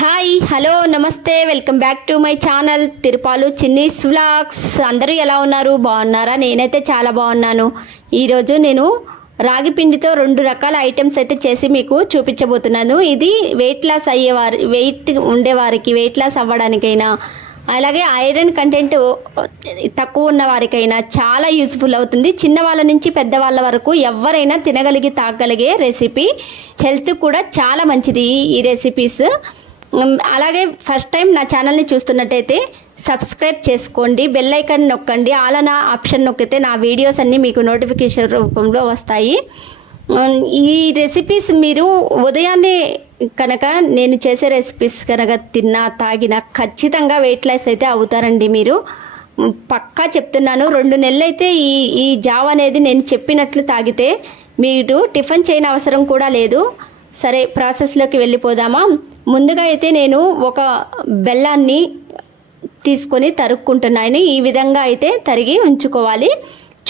Hi hello నమస్తే welcome back to my channel Tirupalu Chinni's vlogs అందరూ ఎలా ఉన్నారు? బాగున్నారా? నేనైతే చాలా బాగున్నాను. ఈరోజు నేను రాగి పిండితో రెండు రకాల ఐటమ్స్ అయితే చేసి మీకు చూపించబోతున్నాను. ఇది వెయిట్ లాస్ అయ్యేవారు వెయిట్ ఉండేవారికి వెయిట్ లాస్ అవ్వడానికైనా అలాగే ఐరన్ కంటెంట్ తక్కువ ఉన్న వారికైనా చాలా యూస్ఫుల్ అవుతుంది. చిన్న వాళ్ళ నుంచి పెద్దవాళ్ళ వరకు ఎవరైనా తినగలిగి తాగలిగే రెసిపీ హెల్త్ కూడా చాలా మంచిది ఈ రెసిపీస్ అలాగే ఫస్ట్ టైం నా ఛానల్ని చూస్తున్నట్టయితే సబ్స్క్రైబ్ చేసుకోండి బెల్ ఐకాన్ నొక్కండి ఆలనా ఆప్షన్ నొక్కితే నా వీడియోస్ అన్నీ మీకు నోటిఫికేషన్ రూపంలో వస్తాయి. ఈ రెసిపీస్ మీరు ఉదయాన్నే కనుక నేను చేసే రెసిపీస్ కనుక తిన్నా తాగినా ఖచ్చితంగా వెయిట్ లాస్ అయితే అవుతారండి మీరు. పక్కా చెప్తున్నాను రెండు నెలలు అయితే ఈ ఈ జావ్ అనేది నేను చెప్పినట్లు తాగితే మీరు టిఫిన్ చేయని అవసరం కూడా లేదు. సరే ప్రాసెస్లోకి వెళ్ళిపోదామా? ముందుగా అయితే నేను ఒక బెల్లాన్ని తీసుకొని తరుక్కుంటున్నాను ఈ విధంగా అయితే తరిగి ఉంచుకోవాలి.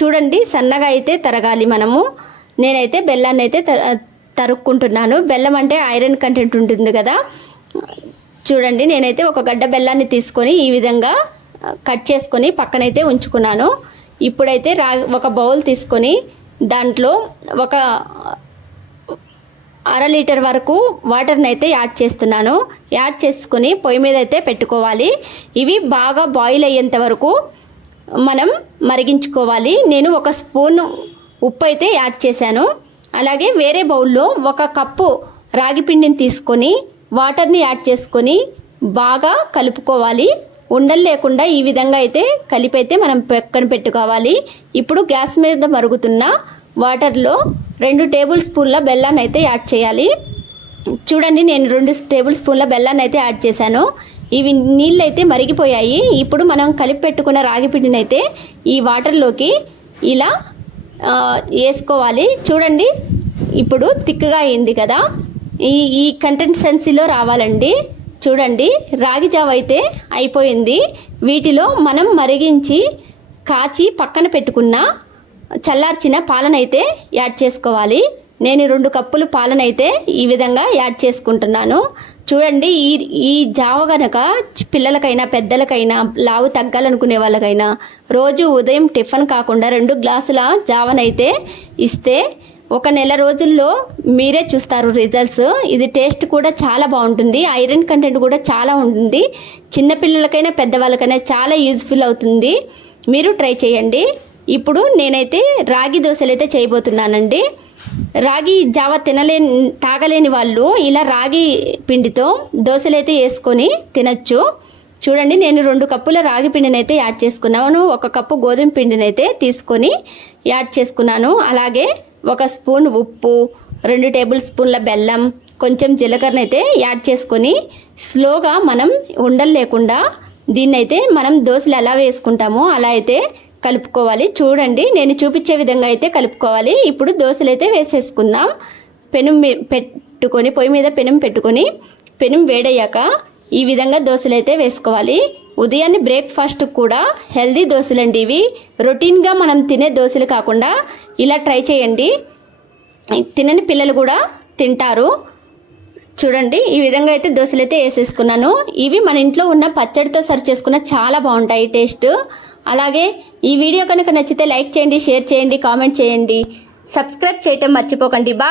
చూడండి సన్నగా అయితే తరగాలి మనము. నేనైతే బెల్లాన్ని అయితే త- తరుక్కుంటున్నాను. బెల్లం అంటే ఐరన్ కంటెంట్ ఉంటుంది కదా. చూడండి నేనైతే ఒక గడ్డ బెల్లాన్ని తీసుకొని ఈ విధంగా కట్ చేసుకొని పక్కనైతే ఉంచుకున్నాను. ఇప్పుడైతే రా ఒక బౌల్ తీసుకొని దాంట్లో ఒక అర లీటర్ వరకు వాటర్ని అయితే యాడ్ చేస్తున్నాను. యాడ్ చేసుకుని పొయ్యి మీద అయితే పెట్టుకోవాలి. ఇవి బాగా బాయిల్ అయ్యేంత వరకు మనం మరిగించుకోవాలి. నేను ఒక స్పూన్ ఉప్పు అయితే యాడ్ చేశాను. అలాగే వేరే బౌల్లో ఒక కప్పు రాగి పిండిని తీసుకొని వాటర్ని యాడ్ చేసుకొని బాగా కలుపుకోవాలి. ఉండలు లేకుండా ఈ విధంగా అయితే కలిపి అయితే మనం పక్కన పెట్టుకోవాలి. ఇప్పుడు గ్యాస్ మీద మరుగుతున్న వాటర్లో రెండు టేబుల్ స్పూన్ల బెల్లాన్ని అయితే యాడ్ చేయాలి. చూడండి నేను రెండు టేబుల్ స్పూన్ల బెల్లాన్ని అయితే యాడ్ చేశాను. ఇవి నీళ్ళు అయితే మరిగిపోయాయి. ఇప్పుడు మనం కలిపి పెట్టుకున్న రాగి పిండిని అయితే ఈ వాటర్లోకి ఇలా వేసుకోవాలి. చూడండి ఇప్పుడు తిక్కుగా అయింది కదా. ఈ ఈ కంటెన్సెన్సీలో రావాలండి. చూడండి రాగి జావ అయితే అయిపోయింది. వీటిలో మనం మరిగించి కాచి పక్కన పెట్టుకున్న చల్లార్చిన పాలనైతే యాడ్ చేసుకోవాలి. నేను రెండు కప్పులు పాలనైతే ఈ విధంగా యాడ్ చేసుకుంటున్నాను. చూడండి ఈ ఈ జావ గనక పిల్లలకైనా పెద్దలకైనా లావు తగ్గాలనుకునే వాళ్ళకైనా రోజు ఉదయం టిఫిన్ కాకుండా రెండు గ్లాసుల జావనైతే ఇస్తే ఒక నెల రోజుల్లో మీరే చూస్తారు రిజల్ట్స్. ఇది టేస్ట్ కూడా చాలా బాగుంటుంది. ఐరన్ కంటెంట్ కూడా చాలా ఉంటుంది. చిన్నపిల్లలకైనా పెద్దవాళ్ళకైనా చాలా యూజ్ఫుల్ అవుతుంది. మీరు ట్రై చేయండి. ఇప్పుడు నేనైతే రాగి దోశలు అయితే చేయబోతున్నానండి. రాగి జావ తినలేని తాగలేని వాళ్ళు ఇలా రాగి పిండితో దోశలు అయితే వేసుకొని తినచ్చు. చూడండి నేను రెండు కప్పుల రాగి పిండిని అయితే యాడ్ చేసుకున్నాను. ఒక కప్పు గోధుమ పిండిని అయితే తీసుకొని యాడ్ చేసుకున్నాను. అలాగే ఒక స్పూన్ ఉప్పు రెండు టేబుల్ స్పూన్ల బెల్లం కొంచెం జీలకర్ర అయితే యాడ్ చేసుకొని స్లోగా మనం ఉండలు లేకుండా దీన్నైతే మనం దోశలు ఎలా వేసుకుంటామో అలా అయితే కలుపుకోవాలి. చూడండి నేను చూపించే విధంగా అయితే కలుపుకోవాలి. ఇప్పుడు దోశలు అయితే వేసేసుకుందాం. పెనం పెట్టుకొని పొయ్యి మీద పెనం పెట్టుకొని పెనం వేడయ్యాక ఈ విధంగా దోశలు అయితే వేసుకోవాలి. ఉదయాన్నే బ్రేక్ఫాస్ట్ కూడా హెల్దీ దోశలు అండి ఇవి. రొటీన్గా మనం తినే దోశలు కాకుండా ఇలా ట్రై చేయండి. తినని పిల్లలు కూడా తింటారు. చూడండి ఈ విధంగా అయితే దోశలు అయితే వేసేసుకున్నాను. ఇవి మన ఇంట్లో ఉన్న పచ్చడితో సర్వ్ చేసుకున్న చాలా బాగుంటాయి టేస్ట్. అలాగే ఈ వీడియో కనుక నచ్చితే లైక్ చేయండి షేర్ చేయండి కామెంట్ చేయండి. సబ్స్క్రైబ్ చేయటం మర్చిపోకండి. బా